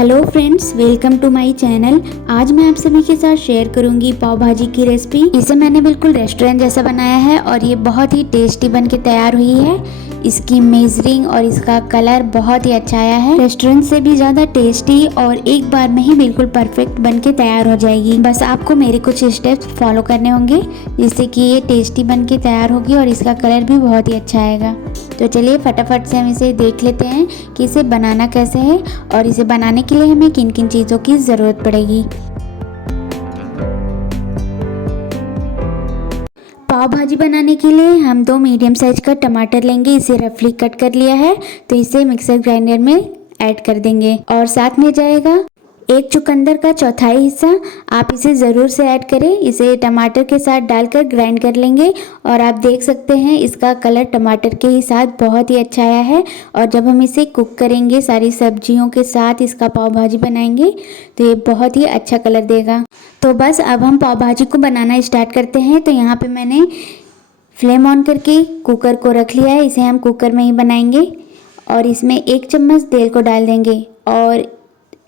Hello friends, welcome to my channel. आज मैं आप सभी के साथ शेयर करूंगी पाव भाजी की रेसिपी। इसे मैंने बिल्कुल रेस्टोरेंट जैसा बनाया है और ये बहुत ही टेस्टी बन के तैयार हुई है। इसकी मेजरिंग और इसका कलर बहुत ही अच्छा आया है, रेस्टोरेंट से भी ज़्यादा टेस्टी और एक बार में ही बिल्कुल परफेक्ट बन के तैयार हो जाएगी। बस आपको मेरे कुछ स्टेप्स फॉलो करने होंगे जिससे कि ये टेस्टी बन के तैयार होगी और इसका कलर भी बहुत ही अच्छा आएगा। तो चलिए फटाफट से हम इसे देख लेते हैं कि इसे बनाना कैसे है और इसे बनाने के लिए हमें किन किन चीज़ों की ज़रूरत पड़ेगी। पाव भाजी बनाने के लिए हम 2 मीडियम साइज का टमाटर लेंगे। इसे रफली कट कर लिया है तो इसे मिक्सर ग्राइंडर में ऐड कर देंगे और साथ में जाएगा 1 चुकंदर का चौथाई हिस्सा। आप इसे ज़रूर से ऐड करें। इसे टमाटर के साथ डालकर ग्राइंड कर लेंगे और आप देख सकते हैं इसका कलर टमाटर के ही साथ बहुत ही अच्छा आया है। और जब हम इसे कुक करेंगे सारी सब्जियों के साथ इसका पाव भाजी बनाएंगे तो ये बहुत ही अच्छा कलर देगा। तो बस अब हम पाव भाजी को बनाना स्टार्ट करते हैं। तो यहाँ पे मैंने फ्लेम ऑन करके कुकर को रख लिया है। इसे हम कुकर में ही बनाएंगे और इसमें 1 चम्मच तेल को डाल देंगे और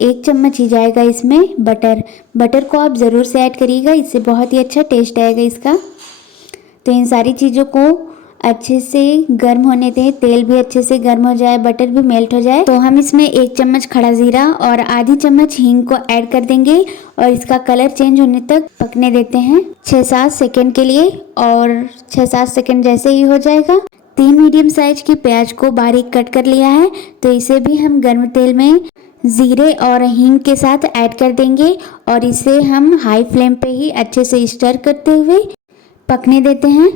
1 चम्मच ही जाएगा इसमें बटर को आप ज़रूर से ऐड करिएगा, इससे बहुत ही अच्छा टेस्ट आएगा इसका। तो इन सारी चीज़ों को अच्छे से गर्म होने दें, तेल भी अच्छे से गर्म हो जाए, बटर भी मेल्ट हो जाए। तो हम इसमें 1 चम्मच खड़ा जीरा और आधी चम्मच हींग को ऐड कर देंगे और इसका कलर चेंज होने तक पकने देते हैं 6-7 सेकेंड के लिए। और 6-7 सेकेंड जैसे ही हो जाएगा 3 मीडियम साइज की प्याज को बारीक कट कर लिया है तो इसे भी हम गर्म तेल में जीरे और हींग के साथ ऐड कर देंगे और इसे हम हाई फ्लेम पे ही अच्छे से स्टर करते हुए पकने देते हैं।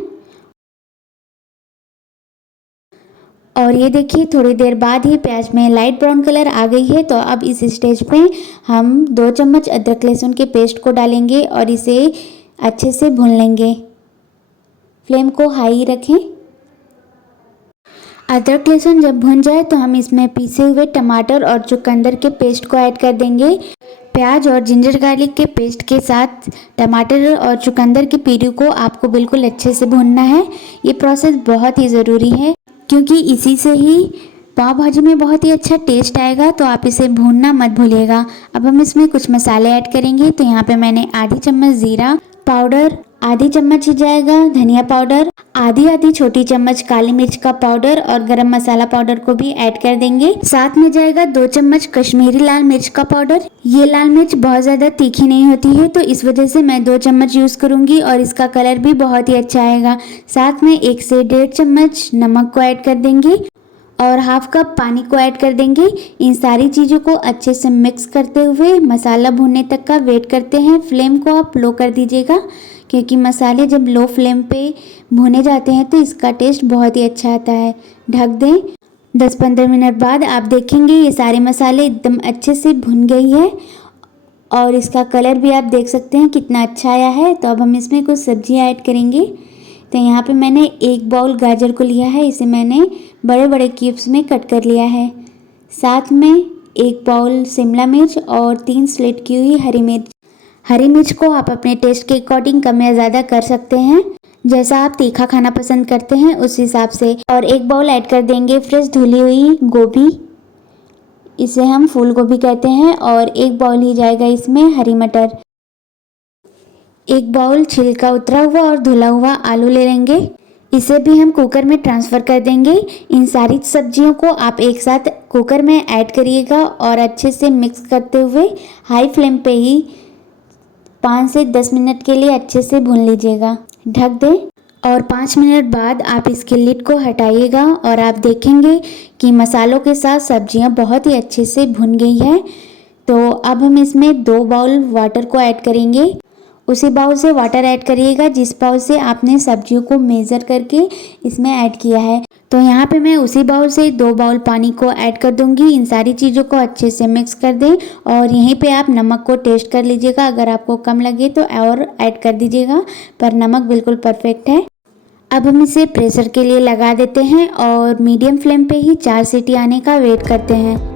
और ये देखिए थोड़ी देर बाद ही प्याज में लाइट ब्राउन कलर आ गई है। तो अब इस स्टेज पे हम 2 चम्मच अदरक लहसुन के पेस्ट को डालेंगे और इसे अच्छे से भून लेंगे। फ्लेम को हाई रखें। अदरक लहसुन जब भुन जाए तो हम इसमें पीसे हुए टमाटर और चुकंदर के पेस्ट को ऐड कर देंगे। प्याज और जिंजर गार्लिक के पेस्ट के साथ टमाटर और चुकंदर की प्यूरी को आपको बिल्कुल अच्छे से भूनना है। ये प्रोसेस बहुत ही ज़रूरी है क्योंकि इसी से ही पाव भाजी में बहुत ही अच्छा टेस्ट आएगा। तो आप इसे भूनना मत भूलिएगा। अब हम इसमें कुछ मसाले ऐड करेंगे। तो यहाँ पे मैंने आधी चम्मच जीरा पाउडर, आधी चम्मच ही जाएगा धनिया पाउडर, आधी छोटी चम्मच काली मिर्च का पाउडर और गरम मसाला पाउडर को भी ऐड कर देंगे। साथ में जाएगा 2 चम्मच कश्मीरी लाल मिर्च का पाउडर। ये लाल मिर्च बहुत ज़्यादा तीखी नहीं होती है तो इस वजह से मैं 2 चम्मच यूज़ करूँगी और इसका कलर भी बहुत ही अच्छा आएगा। साथ में 1 से 1.5 चम्मच नमक को ऐड कर देंगे और हाफ कप पानी को ऐड कर देंगे। इन सारी चीज़ों को अच्छे से मिक्स करते हुए मसाला भुनने तक का वेट करते हैं। फ्लेम को आप लो कर दीजिएगा क्योंकि मसाले जब लो फ्लेम पे भुने जाते हैं तो इसका टेस्ट बहुत ही अच्छा आता है। ढक दें। 10-15 मिनट बाद आप देखेंगे ये सारे मसाले एकदम अच्छे से भुन गई है और इसका कलर भी आप देख सकते हैं कितना अच्छा आया है। तो अब हम इसमें कुछ सब्जियां ऐड करेंगे। तो यहाँ पे मैंने 1 बाउल गाजर को लिया है, इसे मैंने बड़े बड़े क्यूब्स में कट कर लिया है। साथ में 1 बाउल शिमला मिर्च और 3 स्लिट की हुई हरी मिर्च। हरी मिर्च को आप अपने टेस्ट के अकॉर्डिंग कम या ज़्यादा कर सकते हैं, जैसा आप तीखा खाना पसंद करते हैं उस हिसाब से। और 1 बाउल ऐड कर देंगे फ्रेश धुली हुई गोभी, इसे हम फूल गोभी कहते हैं। और 1 बाउल ही जाएगा इसमें हरी मटर। 1 बाउल छिलका उतरा हुआ और धुला हुआ आलू ले लेंगे, इसे भी हम कुकर में ट्रांसफ़र कर देंगे। इन सारी सब्जियों को आप एक साथ कुकर में ऐड करिएगा और अच्छे से मिक्स करते हुए हाई फ्लेम पे ही 5 से 10 मिनट के लिए अच्छे से भून लीजिएगा। ढक दें और 5 मिनट बाद आप इसके लिड को हटाइएगा और आप देखेंगे कि मसालों के साथ सब्जियां बहुत ही अच्छे से भुन गई है। तो अब हम इसमें 2 बाउल वाटर को ऐड करेंगे। उसी बाउल से वाटर ऐड करिएगा जिस बाउल से आपने सब्जियों को मेज़र करके इसमें ऐड किया है। तो यहाँ पे मैं उसी बाउल से 2 बाउल पानी को ऐड कर दूंगी। इन सारी चीज़ों को अच्छे से मिक्स कर दें और यहीं पे आप नमक को टेस्ट कर लीजिएगा। अगर आपको कम लगे तो और ऐड कर दीजिएगा, पर नमक बिल्कुल परफेक्ट है। अब हम इसे प्रेशर के लिए लगा देते हैं और मीडियम फ्लेम पे ही 4 सीटी आने का वेट करते हैं।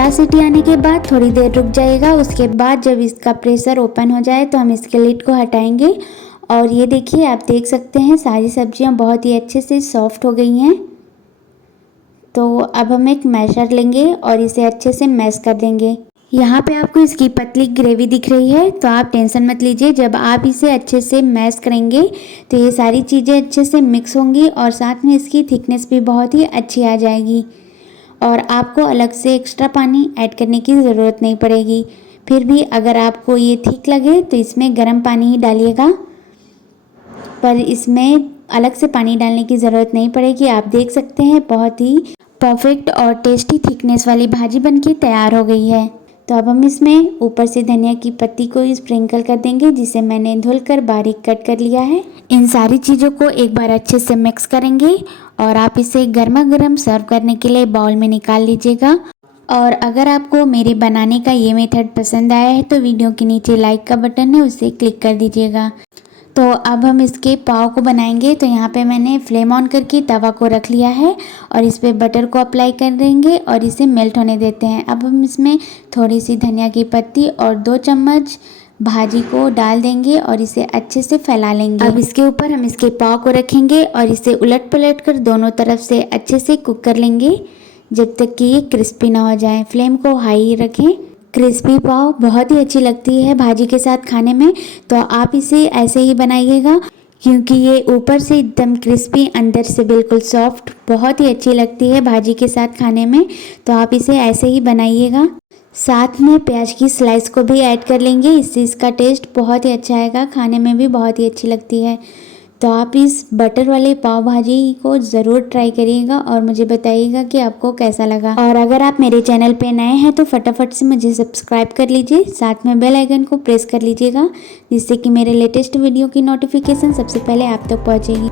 4 सीटी आने के बाद थोड़ी देर रुक जाएगा। उसके बाद जब इसका प्रेशर ओपन हो जाए तो हम इसके लिड को हटाएंगे और ये देखिए, आप देख सकते हैं सारी सब्जियां बहुत ही अच्छे से सॉफ्ट हो गई हैं। तो अब हम एक मैशर लेंगे और इसे अच्छे से मैश कर देंगे। यहाँ पे आपको इसकी पतली ग्रेवी दिख रही है, तो आप टेंशन मत लीजिए। जब आप इसे अच्छे से मैश करेंगे तो ये सारी चीज़ें अच्छे से मिक्स होंगी और साथ में इसकी थिकनेस भी बहुत ही अच्छी आ जाएगी और आपको अलग से एक्स्ट्रा पानी ऐड करने की ज़रूरत नहीं पड़ेगी। फिर भी अगर आपको ये ठीक लगे तो इसमें गर्म पानी ही डालिएगा, पर इसमें अलग से पानी डालने की ज़रूरत नहीं पड़ेगी। आप देख सकते हैं बहुत ही परफेक्ट और टेस्टी थिकनेस वाली भाजी बनके तैयार हो गई है। तो अब हम इसमें ऊपर से धनिया की पत्ती को स्प्रिंकल कर देंगे, जिसे मैंने धुलकर बारीक कट कर लिया है। इन सारी चीज़ों को एक बार अच्छे से मिक्स करेंगे और आप इसे गर्मा गर्म सर्व करने के लिए बाउल में निकाल लीजिएगा। और अगर आपको मेरे बनाने का ये मेथड पसंद आया है तो वीडियो के नीचे लाइक का बटन है, उसे क्लिक कर दीजिएगा। तो अब हम इसके पाव को बनाएंगे। तो यहाँ पे मैंने फ्लेम ऑन करके तवा को रख लिया है और इस पे बटर को अप्लाई कर देंगे और इसे मेल्ट होने देते हैं। अब हम इसमें थोड़ी सी धनिया की पत्ती और 2 चम्मच भाजी को डाल देंगे और इसे अच्छे से फैला लेंगे। अब इसके ऊपर हम इसके पाव को रखेंगे और इसे उलट पलट कर दोनों तरफ से अच्छे से कुक कर लेंगे जब तक कि ये क्रिस्पी ना हो जाए। फ्लेम को हाई रखें। क्रिस्पी पाव बहुत ही अच्छी लगती है भाजी के साथ खाने में, तो आप इसे ऐसे ही बनाइएगा क्योंकि ये ऊपर से एकदम क्रिस्पी, अंदर से बिल्कुल सॉफ्ट, बहुत ही अच्छी लगती है भाजी के साथ खाने में। तो आप इसे ऐसे ही बनाइएगा। साथ में प्याज की स्लाइस को भी ऐड कर लेंगे, इससे इसका टेस्ट बहुत ही अच्छा आएगा, खाने में भी बहुत ही अच्छी लगती है। तो आप इस बटर वाले पाव भाजी को ज़रूर ट्राई करिएगा और मुझे बताइएगा कि आपको कैसा लगा। और अगर आप मेरे चैनल पे नए हैं तो फटाफट से मुझे सब्सक्राइब कर लीजिए, साथ में बेल आइकन को प्रेस कर लीजिएगा, जिससे कि मेरे लेटेस्ट वीडियो की नोटिफिकेशन सबसे पहले आप तक पहुंचेगी।